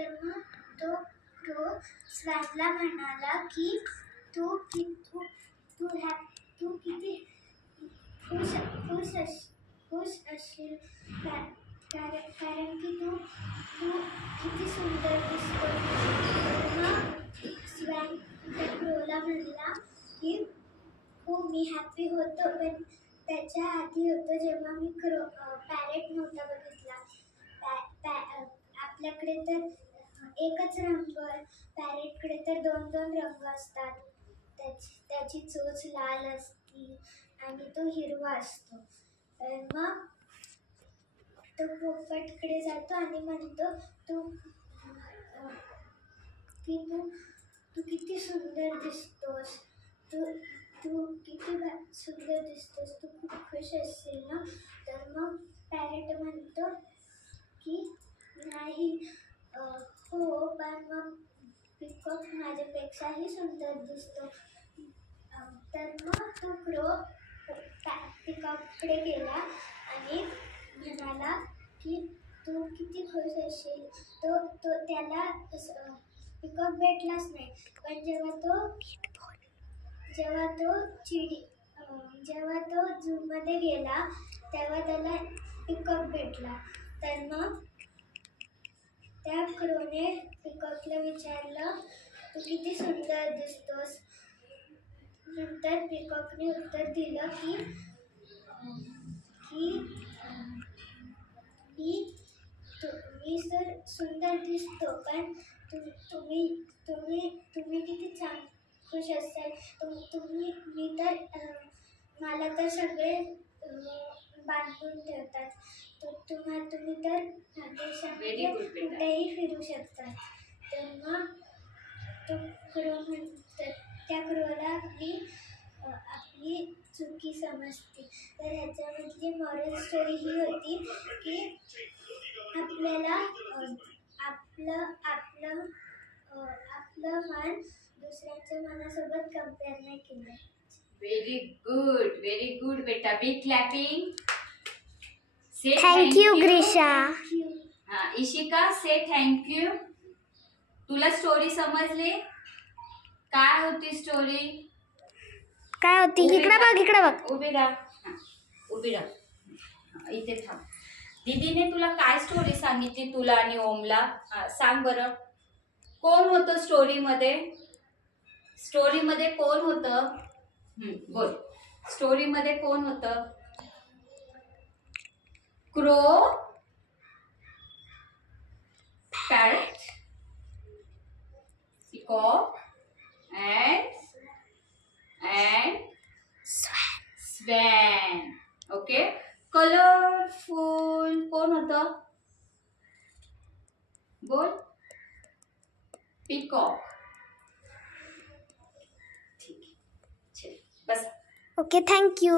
तर मग तो क्रो स्वॅनला म्हणाला की तू किती खुश असशील कारण की तू किती सुंदर दिसतो. मग स्वॅन त्या क्रोला म्हणला की हो मी हॅपी होतो, पण त्याच्या आधी होतं जेव्हा मी पॅरेट नव्हता बघितला. आपल्याकडे तर एकच रंग, पॅरेटकडे तर 2-2 रंग असतात. त्याची चोच लाल असते आणि तो हिरवा असतो. मग तो पोपटकडे जातो आणि म्हणतो तू किती सुंदर दिसतोस, तू किती सुंदर दिसतोस, तू खूप खुश असशील ना. तर मग पॅरेट म्हणतो की नाही, हो पण मग पिकॉक माझ्यापेक्षाही सुंदर दिसतो. तर मग तो क्रो पिकॉककडे गेला आणि म्हणाला की तू किती खुश असशील. तो त्याला पिकॉक भेटलाच नाही, पण जेव्हा तो झू मध्ये गेला तेव्हा त्याला पिकॉक भेटला. तर मग त्या क्रोने पिकॉकला विचारलं तू किती सुंदर दिसतोस. नंतर पिकॉकने उत्तर दिलं की मी तर सुंदर दिसतो, पण तुम्ही किती खुश असाल. मी तर मला तर सगळे बांधून ठेवतात. तुम्ही तर देशामध्ये कुठेही फिरू शकतात. तर मग तो त्या क्रोला आपली चुकी समजते. तर ह्याच्यामधली मॉरल स्टोरी ही होती की आपल्याला आपलं मन दुसऱ्यांच्या मनासोबत कम्पेअर नाही केलं. व्हेरी गुड बेटा. Big clapping. Say thank you ग्रीशा. Ishika say thank you. तुला स्टोरी समजली? काय होती स्टोरी? काय होती? इकडे बघ. उभी राहा. इथे थांब. दीदीने तुला काय स्टोरी सांगितली, तुला आणि ओमला? सांग बरं. कोण होतं स्टोरीमध्ये? कोण होतं? बोल. स्टोरीमध्ये कोण होतं? Crow, parrot, peacock and swan. Okay. Colourful कोण होतं? बोल. पिकॉक. ठीक आहे, बस. Okay, thank you.